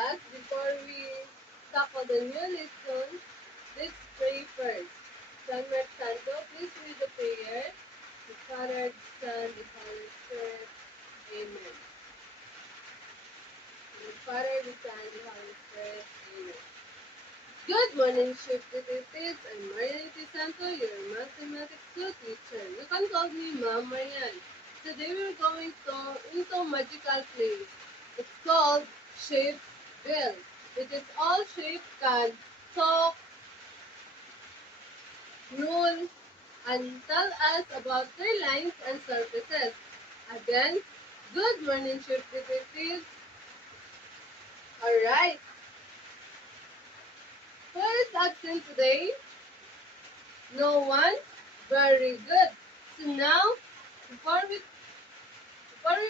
class, before we tackle the new lesson, let's pray first. San Santo, please read the prayer. The Father, the Son, the Holy Spirit. Amen. The Father, the Son, the Holy Spirit. Amen. Good morning, Shift Detectives. I'm Marian Santo, your mathematics 2 teacher. You can call me Ma'am Marian. Today we're going into magical place. It's called Shape Build. It is all shape can talk, rule, and tell us about their lines and surfaces. Again, good morning, Shift Detectives. Alright, who is absent today? No one? Very good. So now, before we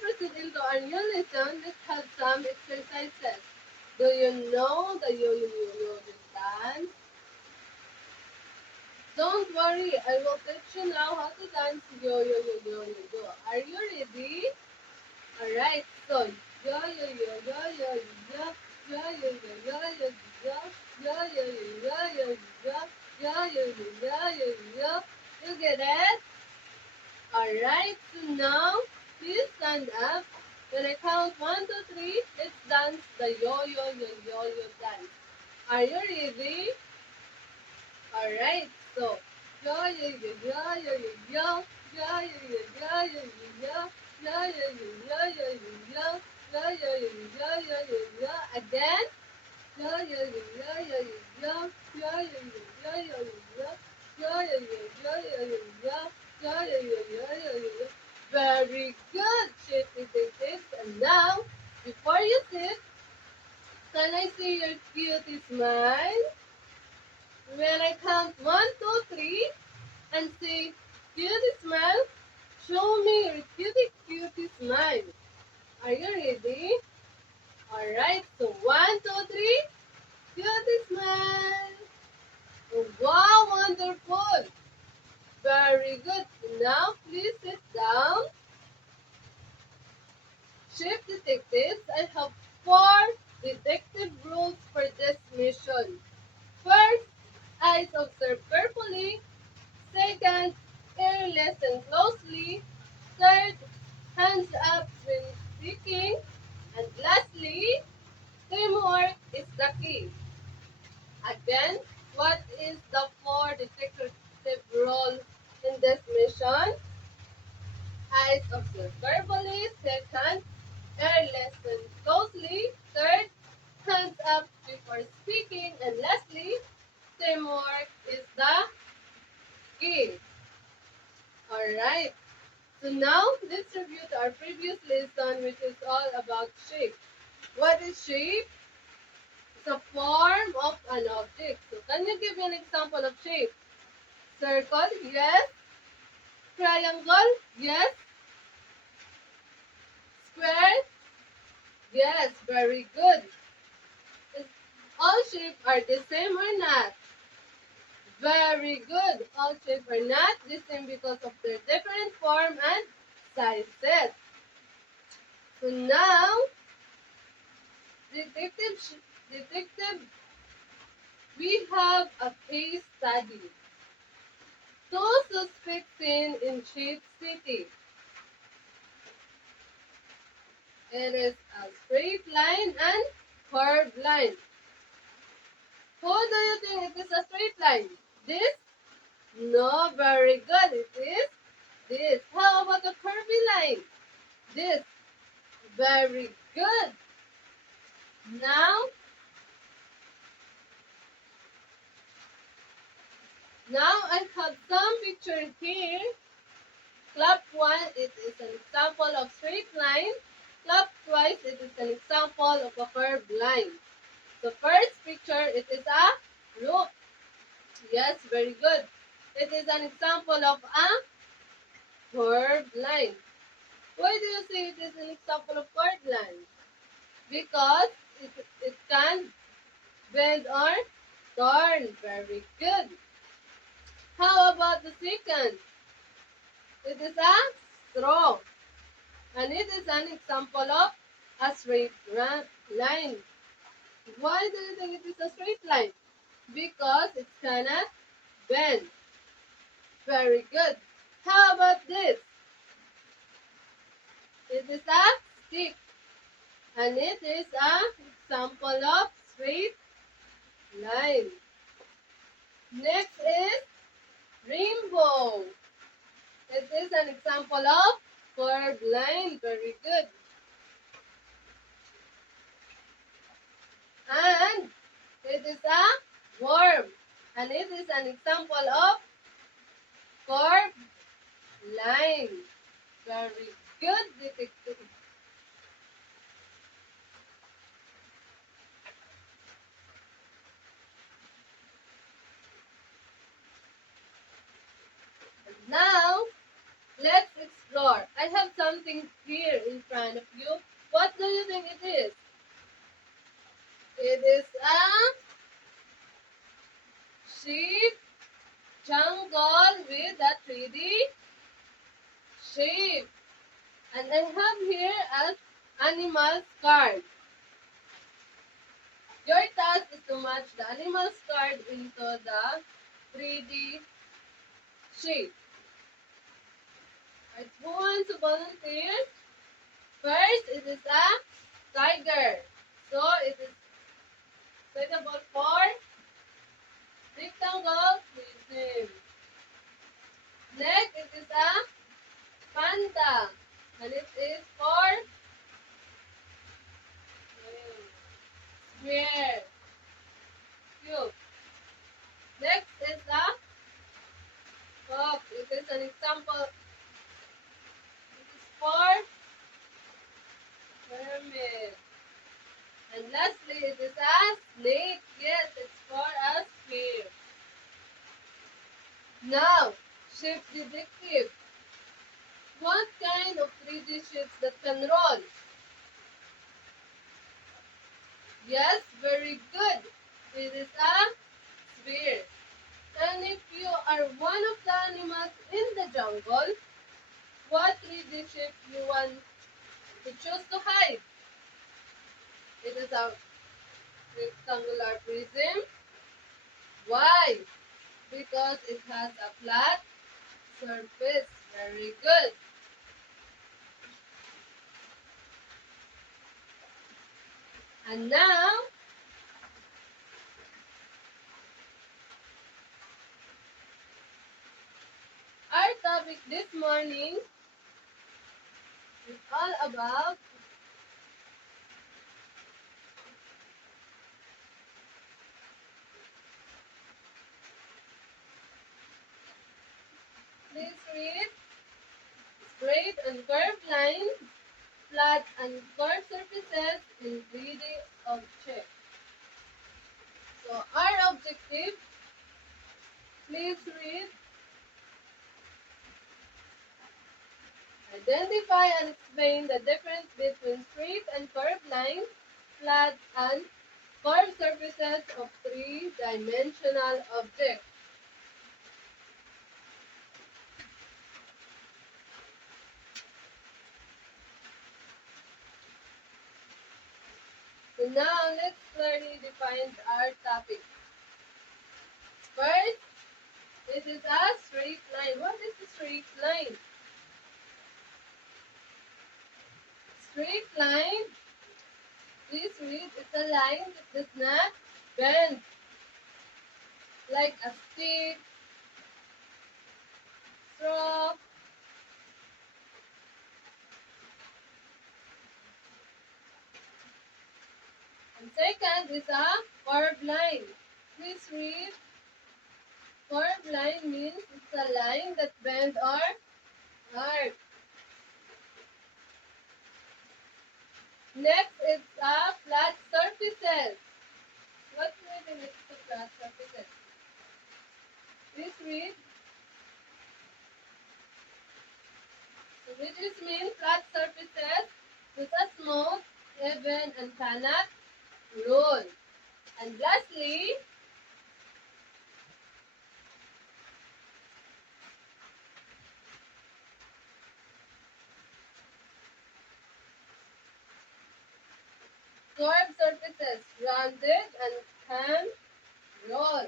proceed into our new lesson, let's have some exercises. Do you know the yo-yo dance? Don't worry, I will teach you now how to dance yo-yo. Are you ready? Alright, so yo-yo-yo-yo-yo-yo, yo-yo-yo-yo-yo-yo, yo-yo-yo-yo-yo-yo, yo-yo-yo-yo-yo-yo. You get it? Alright, so now, please stand up. When I count 1, 2, 3, let's dance the yo-yo-yo-yo-yo dance. Are you ready? Alright, so yo-yo-yo-yo-yo-yo, yo-yo-yo-yo-yo-yo, yo-yo-yo-yo-yo-yo, yo-yo-yo-yo-yo-yo, again, yo-yo-yo-yo-yo-yo, yo-yo-yo-yo-yo-yo, yo-yo-yo-yo-yo-yo, yo-yo-yo-yo-yo-yo. Very good, Shifty Tips. And now, before you sit, can I see your cutie smile? When I count 1, 2, 3, and say, cutie smile, show me your cutie smile. Are you ready? Alright, so 1, 2, 3, cutie smile. Oh, wow, wonderful. Very good. Now, please sit down. Shift Detectives, I have 4 detective rules for this mission. First, eyes observe carefully. Second, ear listen closely. Third, hands up when speaking. And lastly, teamwork is the key. Again, what is the 4 detective role in this mission? Eyes observe carefully. Second, ear listen closely. Third, hands up before speaking. And lastly, teamwork is the key. Alright. So now, let's review our previous lesson, which is all about shape. What is shape? It's a form of an object. So can you give me an example of shape? Circle, yes. Triangle, yes. Square, yes. Very good. Is all shapes are the same or not? Very good. All shapes are not the same because of their different form and sizes. So now, detective, we have a case study. 2 suspects seen in Shape City. It is a straight line and curved line. Who do you think it is a straight line? This? No, very good. It is this. How about a curvy line? This. Very good. Now I have some pictures here. Club 1, it is an example of straight line. Club twice, it is an example of a curved line. The first picture, it is a roof. Yes, very good. It is an example of a curved line. Why do you say it is an example of curved line? Because it can bend or turn. Very good. How about the second? It is a straw. And it is an example of a straight line. Why do you think it is a straight line? Because it's cannot bend. Very good. How about this? It is a stick. And it is an example of straight line. Next is rainbow. It is an example of curved line. Very good. And it is a worm. And it is an example of curved line. Very good, detective. Now, let's explore. I have something here in front of you. What do you think it is? It is a sheep jungle with a 3D shape. And I have here as animals card. Your task is to match the animals card into the 3D shape. Alright, who wants to volunteer? First, it is a tiger. So it is suitable for rectangle prism. Next, it is a panda. And it is for square cube. Next is a cup. It is an example. It is for pyramid. And lastly, it is a snake. Yes, it's for a sphere. Now, shape detective. What kind of 3D shapes that can roll? Yes, very good. It is a sphere. And if you are one of the animals in the jungle, what 3D shape you want to choose to hide? It is a rectangular prism. Why? Because it has a flat surface. Very good. And now, our topic this morning is all about please read straight and curved lines, flat and curved surfaces in 3D objects. So our objective, please read, identify and explain the difference between straight and curved lines, flat and curved surfaces of three-dimensional objects. So now let's clearly define our topic. First, it is a straight line. What is a straight line? Straight line, please read, it's a line that does not bend, like a stick, straw. And second is a curved line. Please read, curved line means it's a line that bends or arcs. Next, it's a flat surfaces. What do you think it's a flat surfaces? Please read. So which is mean flat surfaces with a smooth, even, and cannot roll. And lastly, Curved surfaces, rounded and can roll.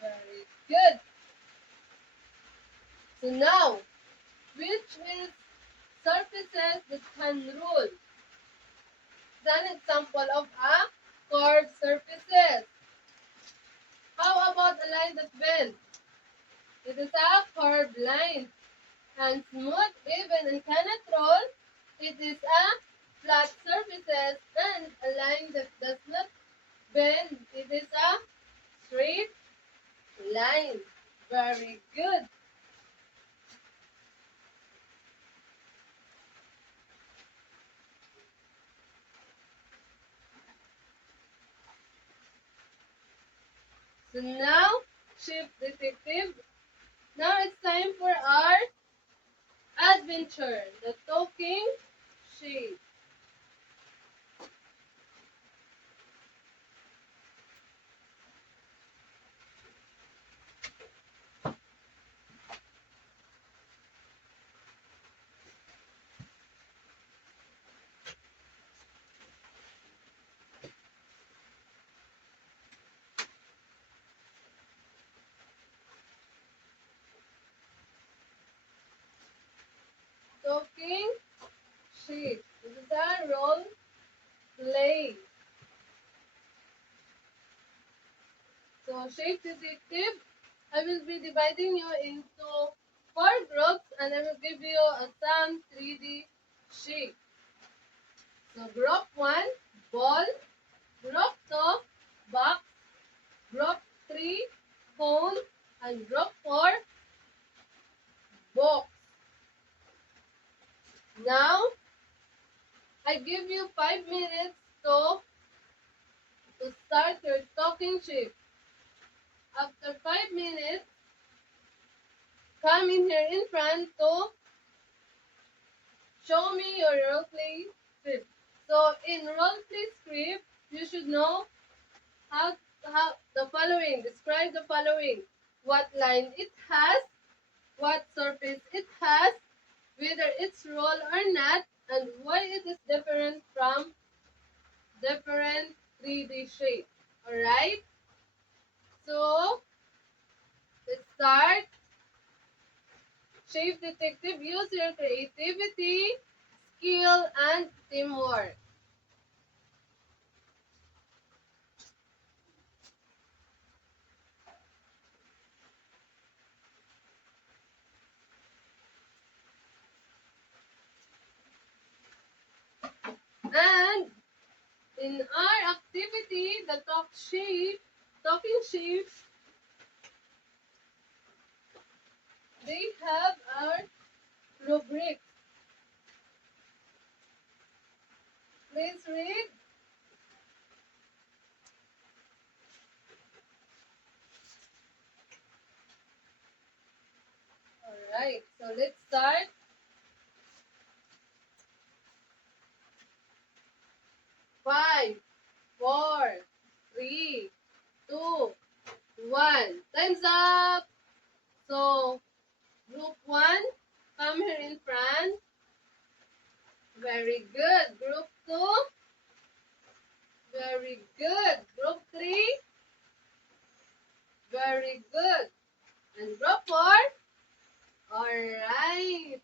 Very good. So now, which is surfaces that can roll? It's an example of a curved surfaces. How about a line that bends? It is a curved line. And smooth, even, and cannot roll. It is a flat surfaces and a line that does not bend. It is a straight line. Very good. So now, Ship Detective, now it's time for our adventure, the talking sheep. Talking sheep. This is a role play. So, Shape Detective, I will be dividing you into 4 groups and I will give you some 3D shape. So, group 1, ball. Group 2, box. Group 3, cone. And group 4, box. Now, I give you 5 minutes to start your talking shape. After 5 minutes, come in here in front to show me your role play script. So in role play script, you should know how the following. Describe the following. What line it has, what surface it has, whether it's roll or not, and why it is different from different 3D shape. Alright? So let's start. Shape Detective, use your creativity, skill, and teamwork. And in our activity, the talking shape, they have our rubric. Please read. Alright, so let's start. 5, 4, 3, 2, 1. Time's up! So, group 1, come here in front. Very good. Group 2, very good. Group 3, very good. And group 4, alright.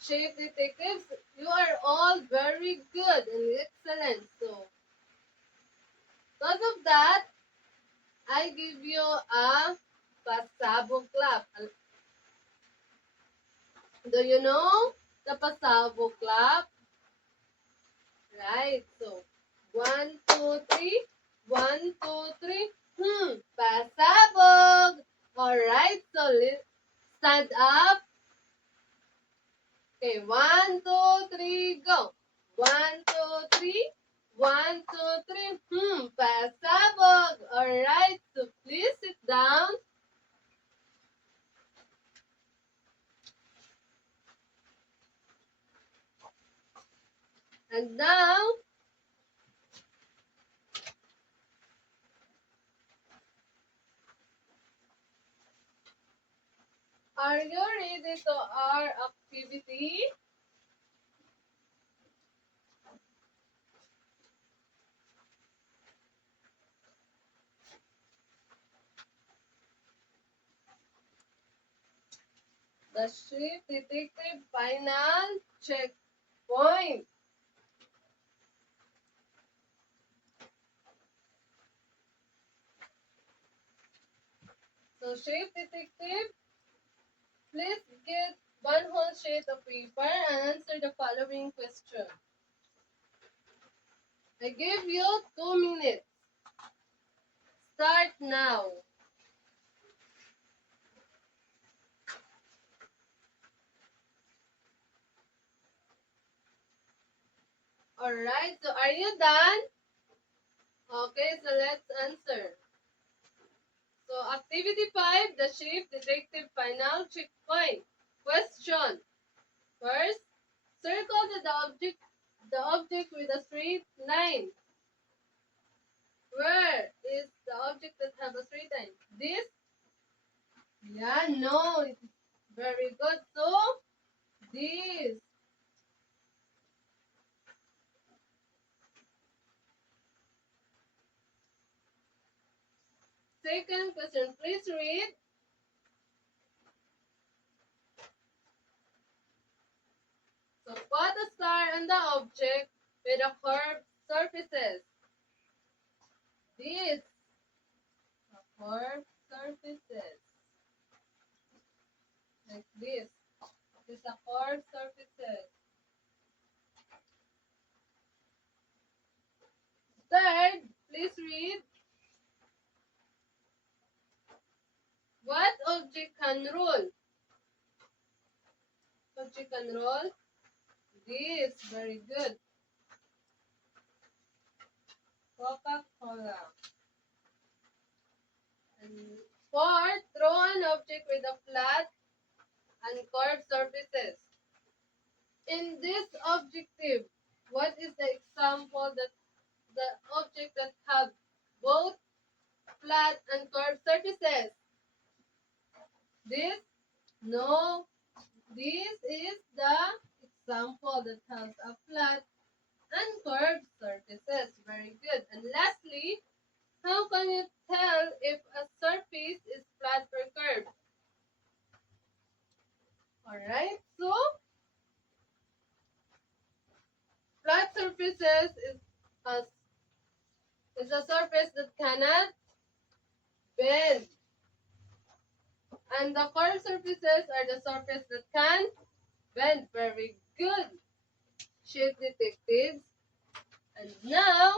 Shape Detectives, you are all very good and excellent. So, because of that, I give you a pasabog clap. Do you know the pasabog clap? Right. So, 1, 2, 3. 1, 2, 3. Pasabog. Alright. So, let's stand up. Okay. 1, 2, 3, go. 1, 2, 3. 1, 2, 3. Pasabog. Alright. So, please sit down. And now, are you ready to our activity? The Chief Detective final checkpoint. So, Chief Detective, please get one whole sheet of paper and answer the following question. I give you 2 minutes. Start now. Alright, so are you done? Okay, so let's answer. So activity 5, the Chief Detective final checkpoint. Question. First, circle the object with a straight line. Where is the object that have a straight line? This? Yeah, no, it's very good. So this. Second question, please read. So put a star on the object with a curved surfaces. This curved surfaces. Like this. This a curved surfaces. Third, please read. What object can roll? Object can roll. This, very good. Coca-Cola. And fourth, draw an object with a flat and curved surfaces. In this objective, what is the example that the object that have both flat and curved surfaces? This? No. This is the example that has a flat and curved surfaces. Very good. And lastly, how can you tell if a surface is flat or curved? Alright, so flat surfaces a, is a surface that cannot bend. And the curved surfaces are the surface that can bend. Very good, Chief Detectives. And now,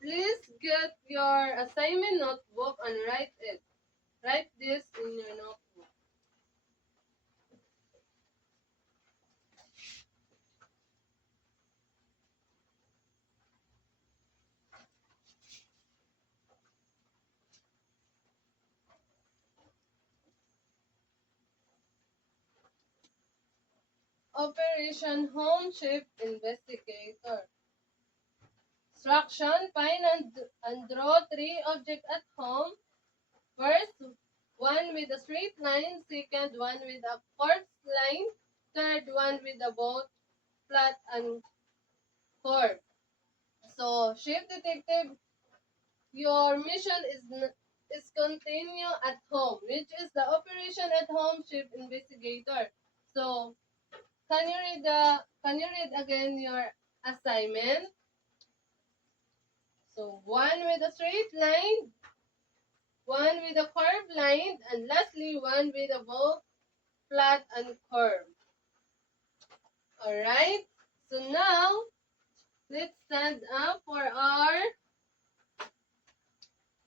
please get your assignment notebook and write it. Write this in your notebook. Operation Home Shift Investigator. Instruction, find and draw 3 objects at home. First, one with a straight line. Second, one with a curved line. Third, one with a both flat and curved. So, Chief Detective, your mission is continue at home, which is the Operation at Home Chief Investigator. So, can you read again your assignment? So, one with a straight line, one with a curved line, and lastly, one with a both flat and curved. Alright? So now, let's stand up for our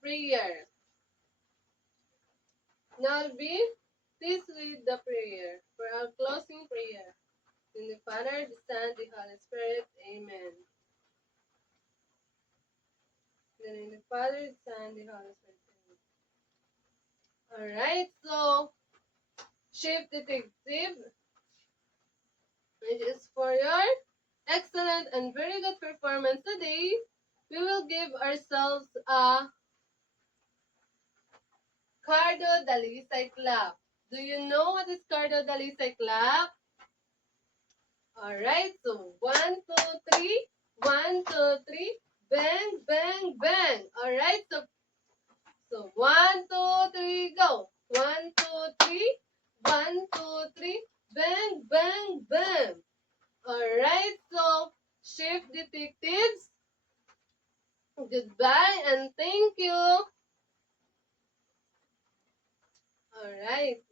prayer. Now, please read the prayer for our closing prayer. In the Father, the Son, the Holy Spirit. Amen. Then in the Father, the Son, the Holy Spirit. Alright, so Chief Detective, which is for your excellent and very good performance today, we will give ourselves a Cardo Dalisay clap. Do you know what is Cardo Dalisay clap? Alright, so 1, 2, 3. 1, 1, 2, 3. Bang, bang, bang. Alright, so 1, 2, 3, go. 1, 2, 3. 1, 2, 3. Bang, bang, bang. Alright, so shift detectives. Goodbye and thank you. Alright.